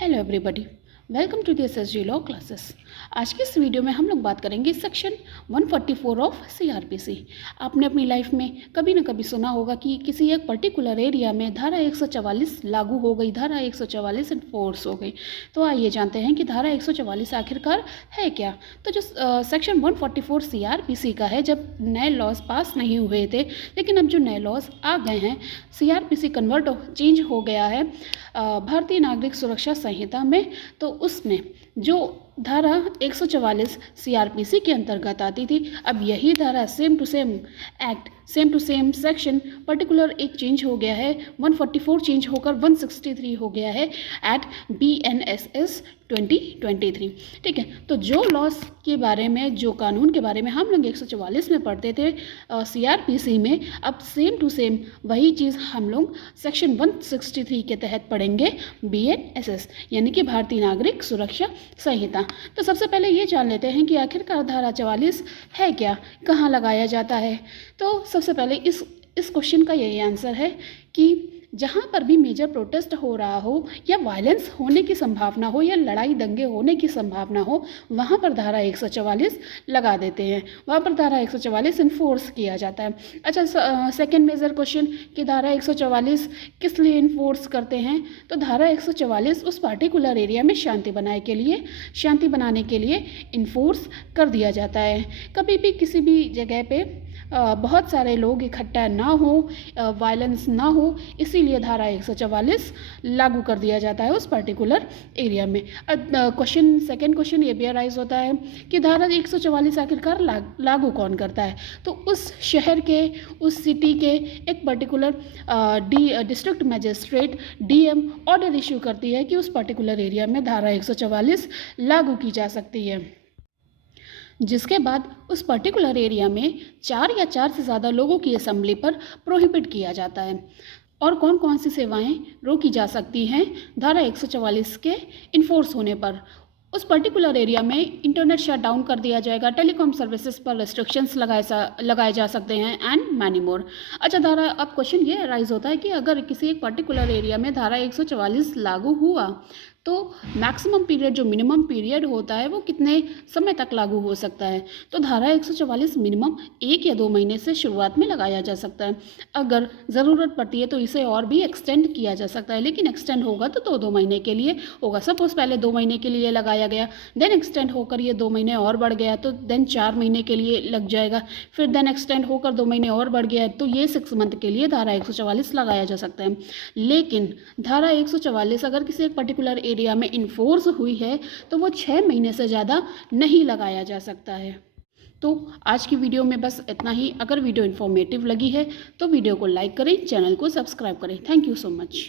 Hello everybody, welcome to the SSG law classes. आज की इस वीडियो में हम लोग बात करेंगे सेक्शन 144 ऑफ सीआरपीसी। आपने अपनी लाइफ में कभी ना कभी सुना होगा कि किसी एक पर्टिकुलर एरिया में धारा 144 लागू हो गई, धारा 144 इन्फोर्स हो गई। तो आइए जानते हैं कि धारा 144 आखिरकार है क्या। तो जो सेक्शन 144 सीआरपीसी का है, जब नए लॉज पास नहीं हुए थे, लेकिन अब जो नए लॉज आ गए हैं, सीआरपीसी चेंज हो गया है भारतीय नागरिक सुरक्षा संहिता में। तो उसमें जो धारा 144 सीआरपीसी के अंतर्गत आती थी, अब यही धारा same to same act, same to same section particular एक चेंज हो गया है। 144 चेंज होकर 163 हो गया है एट BNSS 2023। ठीक है, तो जो लॉस के बारे में, जो कानून के बारे में हम लोग 144 में पढ़ते थे सीआरपीसी में, अब सेम टू सेम वही चीज़ हम लोग सेक्शन 163 के तहत पढ़ेंगे BNSS, यानी कि भारतीय नागरिक सुरक्षा संहिता। तो सबसे पहले ये जान लेते हैं कि आखिरकार धारा 44 है क्या, कहाँ लगाया जाता है। तो सबसे पहले इस क्वेश्चन का यही आंसर है कि जहाँ पर भी मेजर प्रोटेस्ट हो रहा हो, या वायलेंस होने की संभावना हो, या लड़ाई दंगे होने की संभावना हो, वहाँ पर धारा 144 लगा देते हैं, वहाँ पर धारा 144 इन्फोर्स किया जाता है। अच्छा, सेकंड मेजर क्वेश्चन कि धारा 144 किस लिए इन्फोर्स करते हैं। तो धारा 144 उस पार्टिकुलर एरिया में शांति बनाने के लिए इन्फोर्स कर दिया जाता है। कभी भी किसी भी जगह पे बहुत सारे लोग इकट्ठा ना हो, वायलेंस ना हो, इसीलिए धारा 144 लागू कर दिया जाता है उस पर्टिकुलर एरिया में। सेकंड क्वेश्चन ये भी अराइज होता है कि धारा 144 आखिरकार लागू कौन करता है। तो उस शहर के, उस सिटी के एक particular district magistrate DM order issue करती है कि उस पर्टिकुलर एरिया में धारा 144 लागू की जा सकती है, जिसके बाद उस पर्टिकुलर एरिया में 4 या 4 से ज़्यादा लोगों की असेंबली पर प्रोहिबिट किया जाता है। और कौन कौन सी सेवाएं रोकी जा सकती हैं धारा 144 के इन्फोर्स होने पर। उस पर्टिकुलर एरिया में इंटरनेट शट डाउन कर दिया जाएगा, टेलीकॉम सर्विसेज पर रेस्ट्रिक्शंस लगाए जा सकते हैं एंड मैनी मोर। अच्छा, अब क्वेश्चन ये राइज होता है कि अगर किसी एक पर्टिकुलर एरिया में धारा 144 लागू हुआ तो मैक्सिमम पीरियड, जो मिनिमम पीरियड होता है, वो कितने समय तक लागू हो सकता है। तो धारा 144 मिनिमम 1 या 2 महीने से शुरुआत में लगाया जा सकता है। अगर ज़रूरत पड़ती है तो इसे और भी एक्सटेंड किया जा सकता है, लेकिन एक्सटेंड होगा तो 2-2 महीने के लिए होगा। सपोज पहले 2 महीने के लिए लगाया गया, देन एक्सटेंड होकर ये 2 महीने और बढ़ गया, तो देन 4 महीने के लिए लग जाएगा, फिर देन एक्सटेंड होकर 2 महीने और बढ़ गया, तो ये 6 मंथ के लिए धारा 144 लगाया जा सकता है। लेकिन धारा 144 अगर किसी एक पर्टिकुलर एरिया में इन्फोर्स हुई है तो वो 6 महीने से ज़्यादा नहीं लगाया जा सकता है। तो आज की वीडियो में बस इतना ही। अगर वीडियो इन्फॉर्मेटिव लगी है तो वीडियो को लाइक करें, चैनल को सब्सक्राइब करें। Thank you so much.